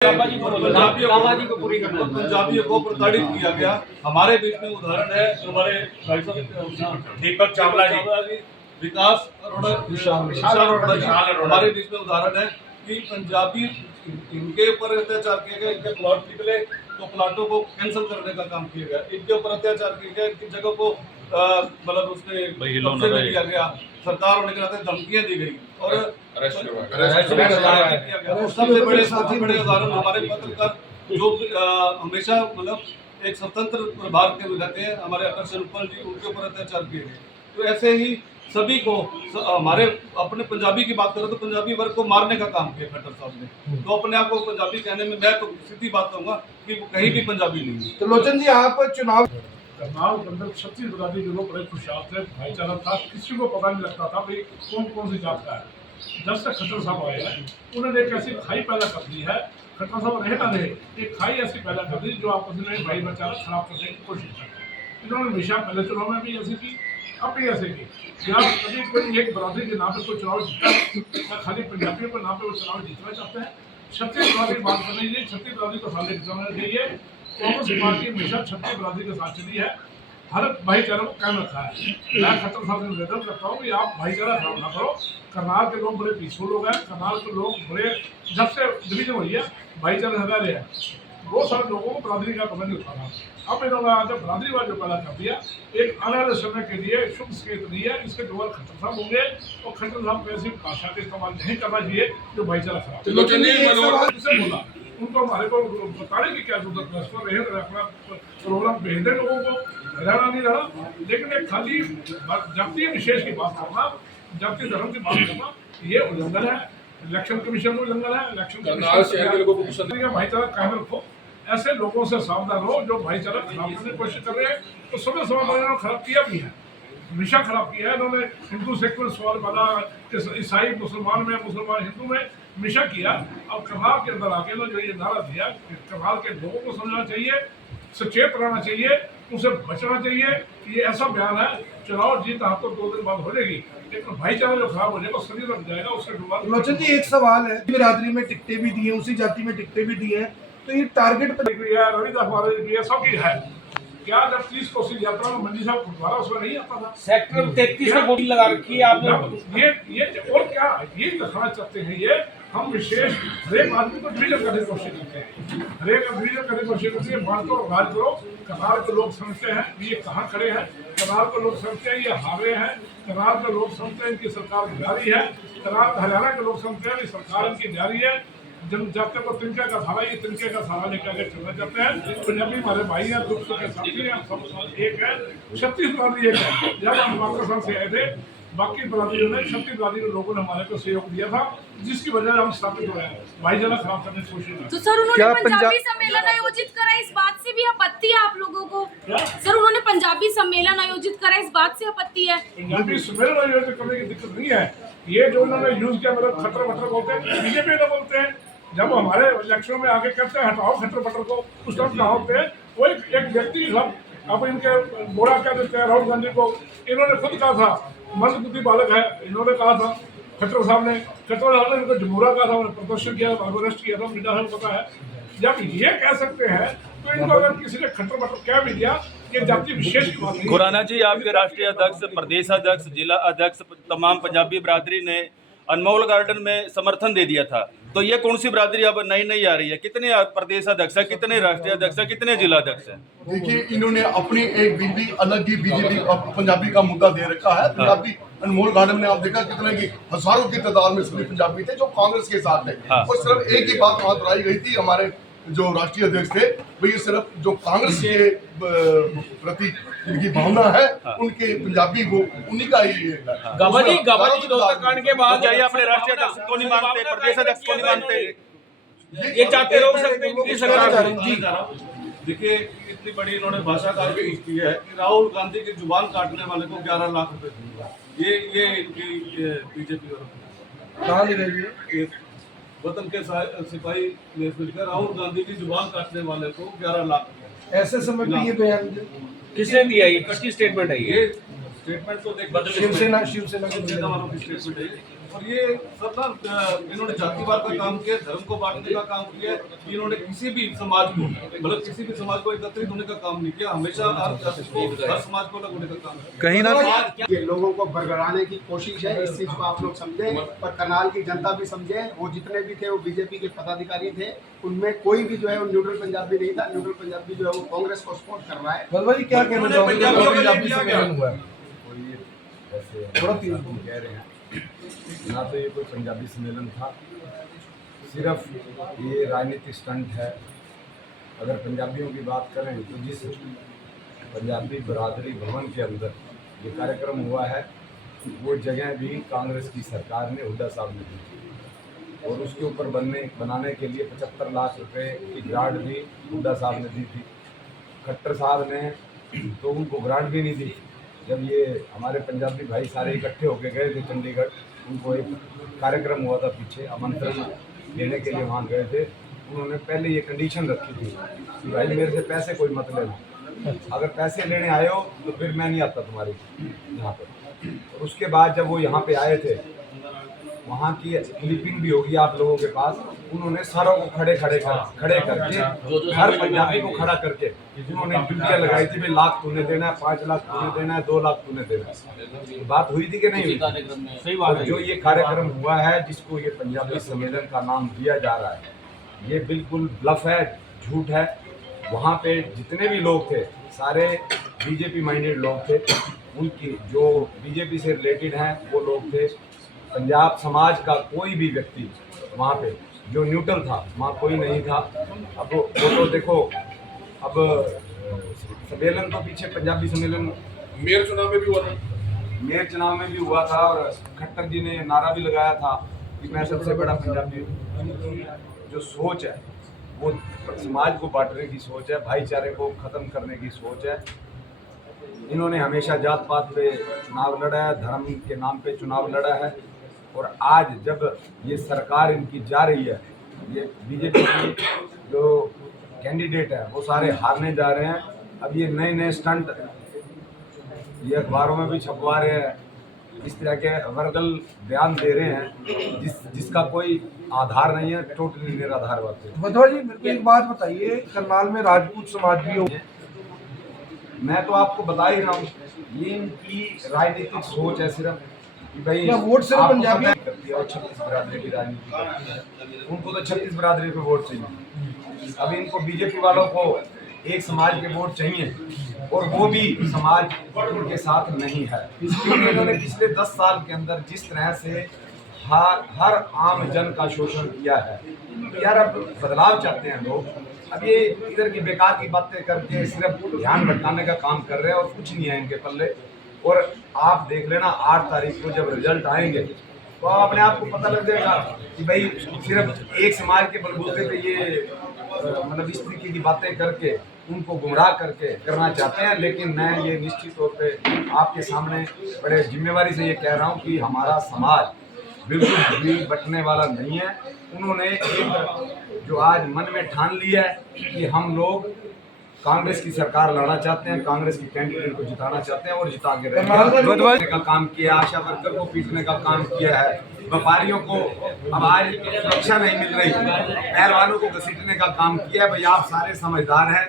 पंजाबियों को प्रताड़ित किया गया। हमारे बीच में उदाहरण है हमारे भाई साहब दीपक चावला जी, विकास अरोड़ा, विशाल अरोड़ा जी, हमारे बीच में उदाहरण है कि पंजाबी इनके ऊपर अत्याचार किया गया, इनके प्लॉट निकले तो प्लाटों को कैंसिल करने का काम किया गया, इनके ऊपर अत्याचार किया गया, इनकी जगह को मतलब उसने कब्जे में लिया गया, सरकार होने के नाते धमकियां दी गई और सबसे बड़े उदाहरण हमारे पत्रकार जो हमेशा मतलब एक स्वतंत्र प्रभार के रहते हैं, हमारे आकर्षण उपल जी, उनके ऊपर अत्याचार किए गए। तो ऐसे ही सभी को हमारे अपने पंजाबी की बात करें तो पंजाबी वर्ग को मारने का काम किया खट्टर साहब ने। तो अपने आप को पंजाबी कहने में मैं तो सीधी बात कहूँगा कि वो कहीं भी पंजाबी नहीं है। तो लोचन जी, आप चुनाव करनाल के अंदर छत्तीस बरादरी के लोग बड़े खुशहाल थे, भाईचारा था, किसी को पता नहीं लगता था भाई कौन सी जात का है। जब से खट्टर साहब आए हैं उन्होंने एक ऐसी खाई पैदा कर दी है, खट्टर साहब रहे ना रहे, एक खाई ऐसी पैदा कर दी जो आपस में भाई बचारा खराब करने की कोशिश करते हैं। इन्होंने हमेशा पहले चुनाव में भी ऐसी की, अब भी ऐसे की। क्या कभी कोई एक बरादरी के नाम पे कोई चुनाव जीता या खाली पंजाबियों के नाम पे वो चुनाव जीतना चाहते हैं? छत्तीस बरादरी बात करनी चाहिए, छत्तीस बरादरी को सामने समझना चाहिए। कांग्रेस पार्टी हमेशा छत्तीस बरादरी के साथ चली है, हर भाईचारा को कायम रखा है। मैं खट्टर साहब से निवेदन करता हूँ कि आप भाईचारा खराब ना करो। करनाल के लोग बड़े पीसफुल लोग हैं, करनाल के लोग बड़े, जब से डिवीजन हुई है भाईचारा सदा रहे हैं। बहुत सारे लोगों को बरादरी का पता नहीं होता था, अब इन्होंने आज बरादरीवाद जो पैदा कर दिया, एक आने वाले समय के लिए शुभ संकेत नहीं है। इसके द्वारा खट्टर साहब होंगे और खट्टर साहब को ऐसी भाषा का इस्तेमाल नहीं करना चाहिए जो भाईचारा खराब बोला। उनको हमारे को बताने की क्या जरूरत है? उसको रहे अपना प्रोग्राम भेज दें लोगों को, रहना नहीं रहना, लेकिन एक खाली जातीय विशेष की बात करना, जातीय धर्म की बात करना, ये उल्लंघन है। इलेक्शन कमीशन का उल्लंघन है। इलेक्शन कमीशन भाईचारा कायम रखो, ऐसे लोगों से सावधान हो जो भाईचारा खराब करने की कोशिश कर रहे हैं। तो समय उन्होंने खराब किया भी है, हमेशा खराब किया है इन्होंने। हिंदू सेक्युलर सवाल बना, ईसाई मुसलमान में, मुसलमान हिंदू में हमेशा किया। अब करनाल के अंदर आके जो ये नारा दिया, करनाल के लोगों को समझना चाहिए, सचेत रहना चाहिए, उसे बचना चाहिए। ये ऐसा बयान है, चुनाव जीत हाथ तो 2 दिन बाद हो जाएगी, लेकिन भाईचारा जो खराब हो जाएगा शरीर रख जाएगा, उससे लोचन जी, एक सवाल है, बिरादरी में टिकटें भी दी हैं, उसी जाति में टिकटें भी दी हैं, तो ये टारगेट पर रविदास महाराज सबकी है। क्या जब 30 कोसी यात्रा में मंडी साहब गुरुद्वारा उसमें नहीं आता था? सेक्टर 33 में बोली लगा रखी है आपने। ये और क्या ये दिखाना चाहते हैं? ये हम विशेष हरेक आदमी को डिवीजन करने की कोशिश करते हैं, हरेक डिवीजन करने की कोशिश करते हैं। बांटो राज करो। करनाल के लोग समझते हैं ये कहाँ खड़े हैं, करनाल के लोग समझते हैं ये हारे हैं, करनाल के लोग समझते हैं इनकी सरकार जारी है, करनाल हरियाणा के लोग समझते हैं सरकार इनकी जारी है। जनजातियों को तिनके का सहारा, ये तिनके का सहारा लेकर आगे चलना चाहते हैं। पंजाबी हमारे भाई हैं, दुख सुख के साथी हैं, सब एक है। छत्तीस बरादरी एक है। जब हम पाकिस्तान से आए थे, बाकी बरादरियों ने, छत्तीस बरादरी के लोगों ने हमारे को सहयोग दिया था, जिसकी वजह से हम स्थापित हुए हैं। भाईचारा खराब करने की कोशिश। तो सर, उन्होंने पंजाबी सम्मेलन आयोजित करा, इस बात से भी आपत्ति है आप लोगों को? सर, उन्होंने पंजाबी सम्मेलन आयोजित करा, इस बात से आपत्ति है? पंजाबी सम्मेलन आयोजित करने की दिक्कत नहीं है। ये जो उन्होंने यूज किया, मतलब खट्टर बटर बोलते हैं, बीजेपी का बोलते हैं। जब हमारे इलेक्शन में आगे कहते हैं हटाओ खट्टर बटर को, उस टाइम कहाँ होते हैं? वो एक व्यक्ति सब अब इनके बोरा क्या देते हैं राहुल गांधी को। इन्होंने खुद कहा था मंद बुद्धि बालक है, इन्होंने कहा था खट्टर साहब ने इनको जमूरा कहा था, उन्होंने प्रदर्शन किया, अरेस्ट किया था, मीडिया में पता है। जब ये कह सकते हैं तो इनको अगर किसी ने खट्टर बटर कह भी दिया, ये जाति विशेष की बात नहीं। खुराना जी, आपके राष्ट्रीय अध्यक्ष, प्रदेश अध्यक्ष, जिला अध्यक्ष, तमाम पंजाबी बरादरी ने अनमोल गार्डन में समर्थन दे दिया था, तो ये कौन सी बरादरी अब नई आ रही है? कितने प्रदेश अध्यक्ष है, कितने राष्ट्रीय अध्यक्ष है, कितने जिला अध्यक्ष है? देखिए, इन्होंने अपनी एक बिजली अलग ही बीजेपी पंजाबी का मुद्दा दे रखा है। पंजाबी अनमोल गार्डन में आप देखा कितने की हजारों की तादाद में सभी पंजाबी थे जो कांग्रेस के साथ थे। और सिर्फ एक ही बात वहां दोहराई गई थी हमारे जो राष्ट्रीय अध्यक्ष थे, भाई सिर्फ जो कांग्रेस के प्रति इनकी भावना है, उनके पंजाबी को उन्हीं का ही गवाजी कांड के बाद चाहिए अपने राष्ट्रीय अध्यक्ष को नहीं मानते, प्रदेश अध्यक्ष को नहीं मानते, ये चाहते रोक सकते हैं सरकार। देखिए, इतनी बड़ी इन्होंने भाषा का यूज की है कि राहुल गांधी की जुबान काटने वाले को 11 लाख रुपए दूंगा। ये इनकी बीजेपी कहाँ लिखेगी? वतन के सिपाही मिलकर राहुल गांधी की जुबान काटने वाले को 11 लाख। ऐसे समय पे ये बयान किसने दिया? ये किसकी स्टेटमेंट है? ये स्टेटमेंट तो देख, शिवसेना वालों की स्टेटमेंट है। और ये सब ना इन्होंने जातिवाद का काम किया, धर्म को बांटने का काम किया। इन्होंने किसी भी समाज को मतलब किसी भी समाज को एकत्रित होने का काम नहीं किया। हमेशा हर जाति को, हर समाज को अलग होने का काम है। कहीं ना ये लोगों को बरगलाने की कोशिश है, इस चीज को आप लोग समझे और करनाल की जनता भी समझे। वो जितने भी थे वो बीजेपी के पदाधिकारी थे, उनमें कोई भी जो है वो न्यूट्रल पंजाबी नहीं था। न्यूट्रल पंजाबी जो है वो कांग्रेस को सपोर्ट कर रहा है। बलवा जी क्या कहना चाहोगे? पंजाबी सम्मेलन हुआ है, थोड़ा कह रहे हैं ना, तो ये कोई पंजाबी सम्मेलन था, सिर्फ ये राजनीतिक स्टंट है। अगर पंजाबियों की बात करें तो जिस पंजाबी बरादरी भवन के अंदर ये कार्यक्रम हुआ है वो जगह भी कांग्रेस की सरकार ने हुड्डा साहब ने दी थी और उसके ऊपर बनाने के लिए 75 लाख रुपए की ग्रांट भी हुड्डा साहब ने दी थी। खट्टर साहब ने तो उनको ग्रांट भी नहीं दी। जब ये हमारे पंजाबी भाई सारे इकट्ठे होकर गए थे चंडीगढ़, उनको एक कार्यक्रम हुआ था पीछे, आमंत्रण देने के लिए वहाँ गए थे। उन्होंने पहले ये कंडीशन रखी थी कि भाई मेरे से पैसे कोई मत लेना, अगर पैसे लेने आए हो तो फिर मैं नहीं आता तुम्हारे यहाँ पे। और उसके बाद जब वो यहाँ पे आए थे, वहाँ की क्लिपिंग भी होगी आप लोगों के पास, उन्होंने सारों को खड़े करके हर पंजाबी को खड़ा करके उन्होंने ड्यूटियाँ लगाई थी, भाई लाख तूने देना है, 5 लाख तूने देना है, 2 लाख तूने देना है। बात हुई थी कि नहीं हुई? सही बात है। जो ये कार्यक्रम हुआ है जिसको ये पंजाबी सम्मेलन का नाम दिया जा रहा है, ये बिल्कुल ब्लफ है, झूठ है। वहाँ पे जितने भी लोग थे सारे बीजेपी माइंडेड लोग थे, उनकी जो बीजेपी से रिलेटेड हैं वो लोग थे। पंजाब समाज का कोई भी व्यक्ति वहाँ पे जो न्यूट्रल था वहाँ कोई नहीं था। अब वो तो देखो, अब सम्मेलन तो पीछे पंजाबी सम्मेलन मेयर चुनाव में भी हुआ था, मेयर चुनाव में भी हुआ था और खट्टर जी ने नारा भी लगाया था कि मैं सबसे बड़ा पंजाबी हूँ। जो सोच है वो समाज को बांटने की सोच है, भाईचारे को ख़त्म करने की सोच है। इन्होंने हमेशा जात पात पे चुनाव लड़ा है, धर्म के नाम पे चुनाव लड़ा है और आज जब ये सरकार इनकी जा रही है, ये बीजेपी की जो कैंडिडेट है वो सारे हारने जा रहे हैं। अब ये नए नए स्टंट ये अखबारों में भी छपवा रहे हैं, इस तरह के वर्गल बयान दे रहे हैं जिसका कोई आधार नहीं है, टोटली निराधार बात है। बलवा जी मेरे को एक बात बताइए, करनाल में राजपूत समाज भी हो, मैं तो आपको बता ही रहा हूँ, ये इनकी राजनीतिक सोच है सिर्फ कि भाई क्या वोट सिर्फ आपको पंजाबी पता करती है और 36 बरादरी की राजनीति करती है। उनको तो 36 बरादरी पे वोट चाहिए। अब इनको बीजेपी वालों को एक समाज के वोट चाहिए और वो भी समाज उनके साथ नहीं है। क्योंकि इन्होंने पिछले 10 साल के अंदर जिस तरह से हर आम जन का शोषण किया है, यार अब बदलाव चाहते हैं लोग। अब ये इधर की बेकार की बातें करके सिर्फ ध्यान भटकाने का काम कर रहे हैं और कुछ नहीं है इनके पल्ले। और आप देख लेना 8 तारीख को जब रिजल्ट आएंगे तो अपने आप को पता लग जाएगा कि भाई सिर्फ एक समाज के बलबूते पे ये मतलब इस तरीके की बातें करके उनको गुमराह करके करना चाहते हैं। लेकिन मैं ये निश्चित तौर पे आपके सामने बड़े जिम्मेवारी से ये कह रहा हूँ कि हमारा समाज बिल्कुल भी बटने वाला नहीं है। उन्होंने एक जो आज मन में ठान लिया है कि हम लोग कांग्रेस की सरकार लाना चाहते हैं, कांग्रेस की कैंडिडेट को जिताना चाहते हैं और जिता के रहेंगे का काम किया, आशा वर्कर को पीटने का काम किया है, व्यापारियों को अब आज सुरक्षा नहीं मिल रही, पहलवानों को घसीटने का काम किया है। भाई आप सारे समझदार हैं,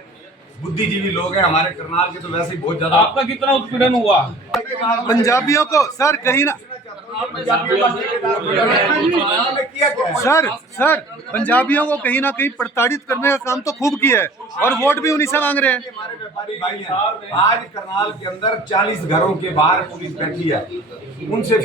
बुद्धिजीवी लोग हैं, हमारे करनाल के तो वैसे ही बहुत ज्यादा। आपका कितना उत्पीड़न हुआ? पंजाबियों को सर कहीं ना सर पंजाबियों को कहीं ना कहीं प्रताड़ित करने का काम तो खूब किया है और वोट भी उन्हीं से मांग रहे हैं। हमारे व्यापारी भाई हैं, आज करनाल के अंदर 40 घरों के बाहर पुलिस बैठी है, उनसे